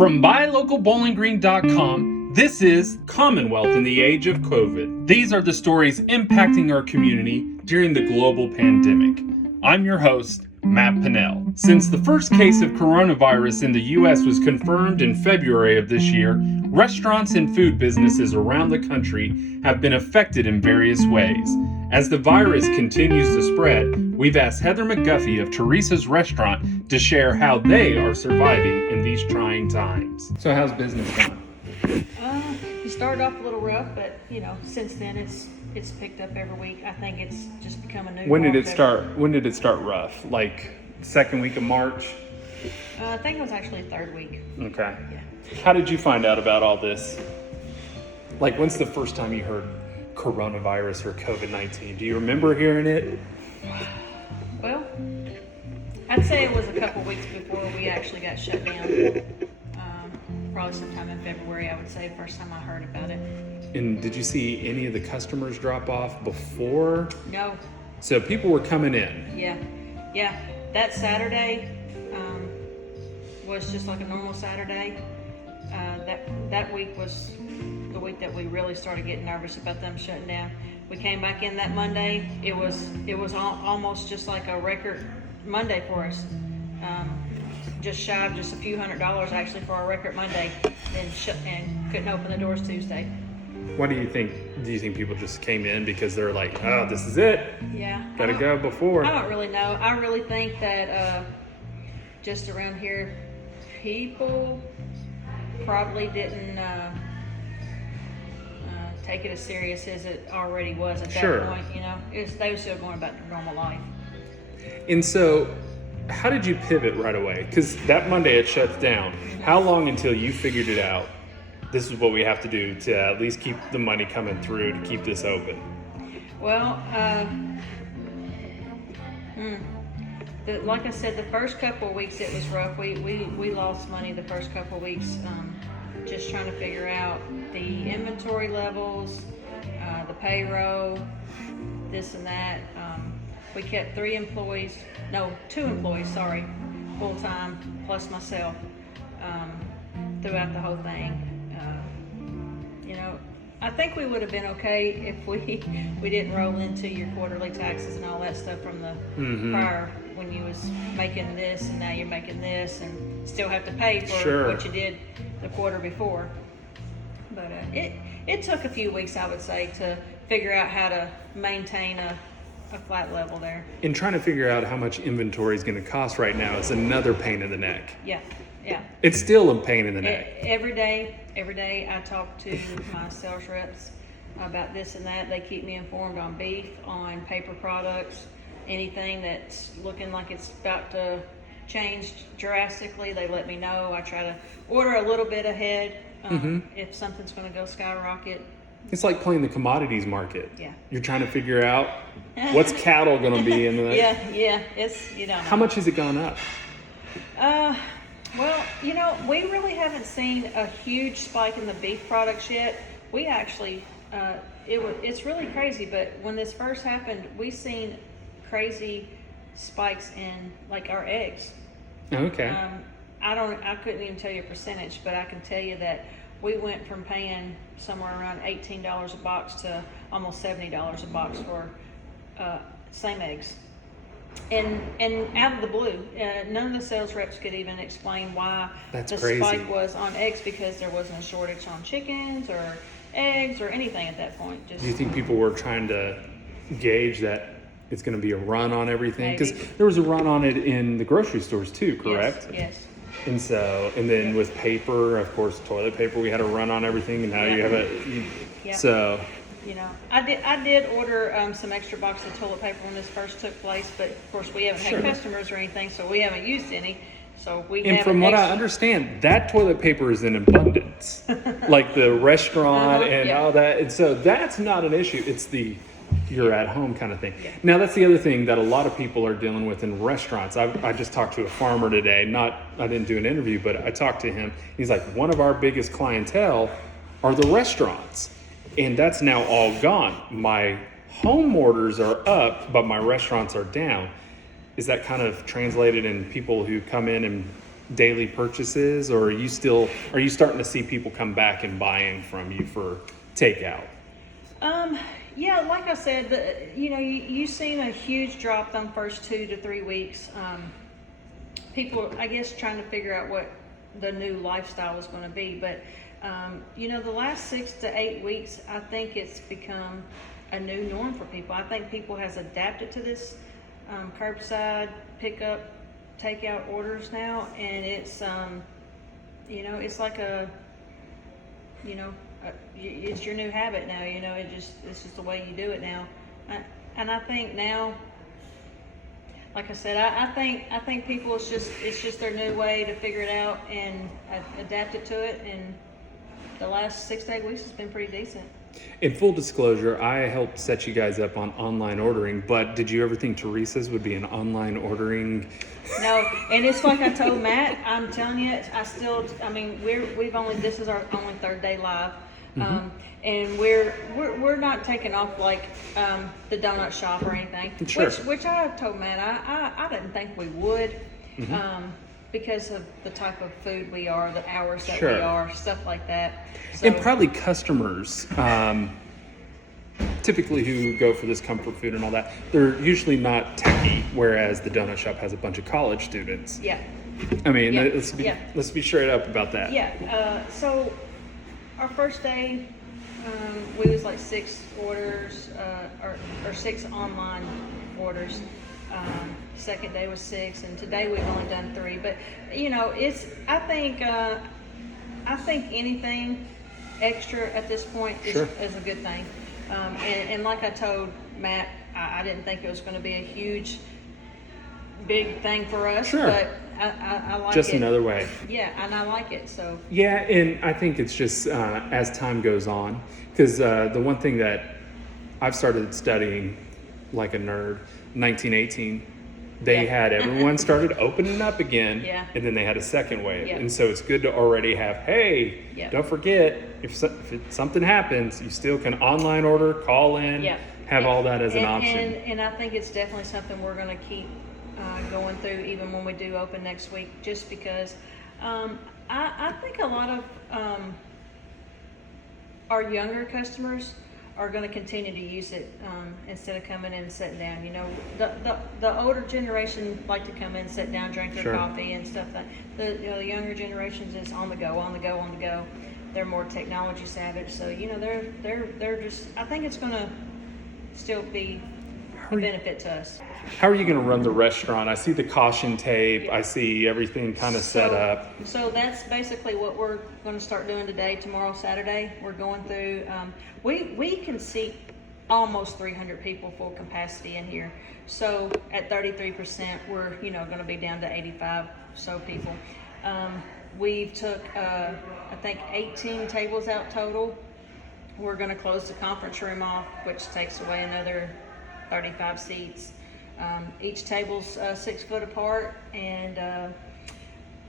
From buylocalbowlinggreen.com, this is Commonwealth in the Age of COVID. These are the stories impacting our community during the global pandemic. I'm your host, Matt Pinnell. Since the first case of coronavirus in the U.S. was confirmed in February of this year, restaurants and food businesses around the country have been affected in various ways. As the virus continues to spread, we've asked Heather McGuffey of Teresa's restaurant to share how they are surviving in these trying times. So how's business going? It started off a little rough, but since then it's picked up every week. I think it's just become a new. When did it start? When did it start rough? Like second week of March? I think it was actually third week. Okay. Yeah. How did you find out about all this? Like, when's the first time you heard coronavirus or COVID-19? Do you remember hearing it? Well, I'd say it was a couple weeks before we actually got shut down. Probably sometime in February, I would say, the first time I heard about it. And did you see any of the customers drop off before? No. So people were coming in. Yeah. That Saturday was just like a normal Saturday. That week was the week that we really started getting nervous about them shutting down. We came back in that Monday. It was almost just like a record Monday for us. Just shy of just a few $100s actually for our record Monday, and couldn't open the doors Tuesday. What do you think? Do you think people just came in because they're like, oh, this is it? Yeah. Gotta go before. I don't really know. I really think that just around here, people probably didn't take it as serious as it already was at that point. They were still going about their normal life. And so, how did you pivot right away? Because that Monday it shuts down. How long until you figured it out? This is what we have to do to at least keep the money coming through to keep this open. Well, like I said, the first couple of weeks it was rough. We lost money the first couple of weeks, just trying to figure out the inventory levels, the payroll, this and that. We kept 2 employees, full-time, plus myself, throughout the whole thing. I think we would have been okay if we didn't roll into your quarterly taxes and all that stuff from the prior, when you was making this and now you're making this and still have to pay for what you did the quarter before. But it took a few weeks, I would say, to figure out how to maintain a flat level there. And trying to figure out how much inventory is going to cost right now is another pain in the neck. Yeah. It's still a pain in the neck. Every day I talk to my sales reps about this and that. They keep me informed on beef, on paper products, anything that's looking like it's about to change drastically. They let me know. I try to order a little bit ahead if something's going to go skyrocket. It's like playing the commodities market. Yeah. You're trying to figure out what's cattle going to be in the next. Yeah. It's How much has it gone up? Well, we really haven't seen a huge spike in the beef products yet. We actually, it's really crazy, but when this first happened, we seen crazy spikes in like our eggs. Okay. I couldn't even tell you a percentage, but I can tell you that we went from paying somewhere around $18 a box to almost $70 a box for same eggs. And out of the blue, none of the sales reps could even explain why spike was on eggs, because there wasn't a shortage on chickens or eggs or anything at that point. Do you think people were trying to gauge that it's going to be a run on everything? Because there was a run on it in the grocery stores too, correct? Yes. And then with paper, of course, toilet paper, we had a run on everything, and now you have so. I did order some extra boxes of toilet paper when this first took place, but of course we haven't had customers or anything, so we haven't used any. So And from what I understand, that toilet paper is in abundance, like the restaurant and all that. And so that's not an issue. It's the you're at home kind of thing. Yeah. Now that's the other thing that a lot of people are dealing with in restaurants. I just talked to a farmer today. I didn't do an interview, but I talked to him. He's like, one of our biggest clientele are the restaurants. And that's now all gone. My home orders are up, but my restaurants are down. Is that kind of translated in people who come in and daily purchases, or are you starting to see people come back and buying from you for takeout? Yeah, like I said, you've seen a huge drop the first 2 to 3 weeks. People, I guess, trying to figure out what the new lifestyle is going to be. But, the last 6 to 8 weeks, I think it's become a new norm for people. I think people has adapted to this curbside pickup, takeout orders now, and it's, it's like it's your new habit now. It's just the way you do it now. And I think now, like I said, I think people, it's just their new way to figure it out and adapt it to it. And the last 6 to 8 weeks has been pretty decent. In full disclosure, I helped set you guys up on online ordering, but did you ever think Teresa's would be an online ordering? No, and it's like I told Matt, I'm telling you, this is our only 3rd day live. And we're not taking off like the donut shop or anything. Sure. Which I told Matt I didn't think we would, because of the type of food we are, the hours that we are, stuff like that. So, and probably customers, typically who go for this comfort food and all that, they're usually not techie, whereas the donut shop has a bunch of college students. Yeah. I mean, let's be straight up about that. Yeah. So our first day, we was like 6 orders, or 6 online orders. Second day was 6, and today we've only done 3. But I think anything extra at this point is a good thing. And like I told Matt, I didn't think it was going to be a huge, big thing for us. But I like it. Just another way. Yeah, and I like it. So. Yeah, and I think it's just as time goes on, because the one thing that I've started studying like a nerd, 1918, they had everyone started opening up again, and then they had a second wave. And so it's good to already have, hey, don't forget, if something happens, you still can online order, call in, have all that as an option. And I think it's definitely something we're going to keep going through even when we do open next week, just because I think a lot of our younger customers are going to continue to use it instead of coming in and sitting down. The older generation like to come in, sit down, drink their coffee and stuff. The younger generations is on the go. They're more technology savvy, so they're just. I think it's going to still be a benefit to us. How are you going to run the restaurant? I see the caution tape. I see everything kind of set up. So that's basically what we're going to start doing today, tomorrow, Saturday. We're going through, we can seat almost 300 people full capacity in here. So at 33%, we're, going to be down to 85 so people. We took, I think 18 tables out total. We're going to close the conference room off, which takes away another 35 seats. Each table's 6 foot apart, and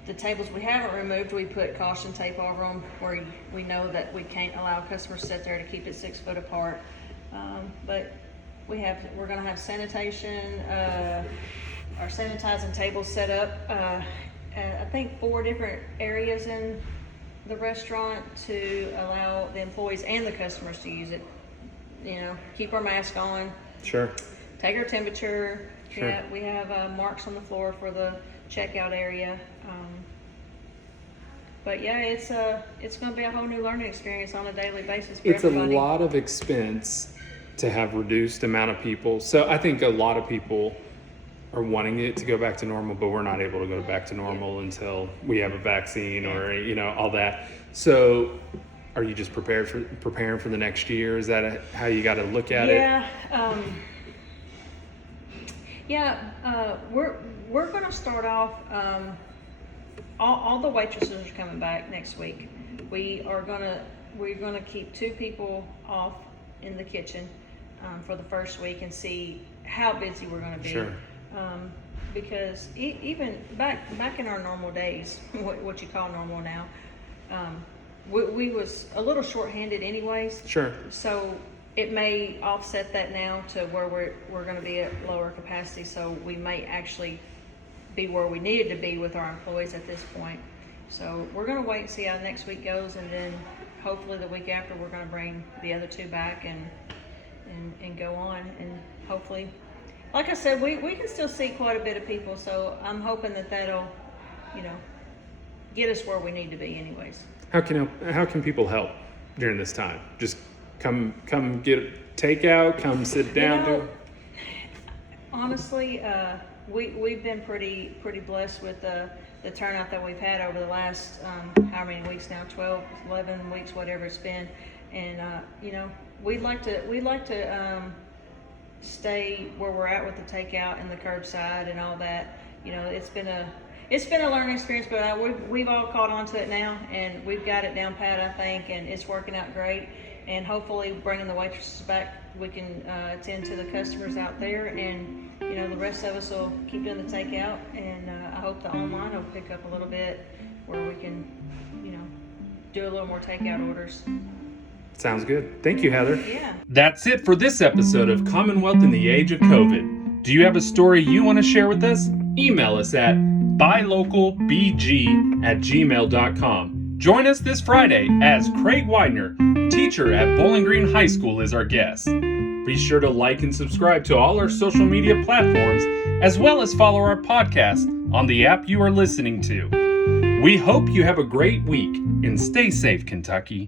the tables we haven't removed, we put caution tape over them where we know that we can't allow customers to sit there to keep it 6 foot apart. But we're going to have sanitation, our sanitizing tables set up. I think 4 different areas in the restaurant to allow the employees and the customers to use it. Keep our mask on. Sure. Take our temperature. Sure. Yeah, we have marks on the floor for the checkout area. But yeah, it's going to be a whole new learning experience on a daily basis for everybody. A lot of expense to have reduced amount of people. So I think a lot of people are wanting it to go back to normal, but we're not able to go back to normal until we have a vaccine or all that. So are you just preparing for the next year? Is that how you got to look at it? We're going to start off. All the waitresses are coming back next week. We're going to keep 2 people off in the kitchen for the first week and see how busy we're going to be. Sure. Because even back in our normal days, what you call normal now, we was a little short-handed anyways. Sure. So it may offset that now to where we're going to be at lower capacity. So we may actually be where we needed to be with our employees at this point. So we're going to wait and see how next week goes, and then hopefully the week after we're going to bring the other two back and go on, and hopefully, like I said, we can still see quite a bit of people, so I'm hoping that'll, get us where we need to be anyways. How can people help during this time? Just come get takeout, come sit down. Honestly, we've been pretty blessed with the turnout that we've had over the last how many weeks now, 12, 11 weeks, whatever it's been, and we'd like to stay where we're at with the takeout and the curbside and all that. It's been a learning experience, but we've all caught on to it now, and we've got it down pat, I think, and it's working out great. And hopefully, bringing the waitresses back, we can attend to the customers out there, and the rest of us will keep doing the takeout. And I hope the online will pick up a little bit, where we can, do a little more takeout orders. Sounds good. Thank you, Heather. Yeah. That's it for this episode of Commonwealth in the Age of COVID. Do you have a story you want to share with us? Email us at buylocalbg@gmail.com. Join us this Friday as Craig Widener, teacher at Bowling Green High School, is our guest. Be sure to like and subscribe to all our social media platforms, as well as follow our podcast on the app you are listening to. We hope you have a great week, and stay safe, Kentucky.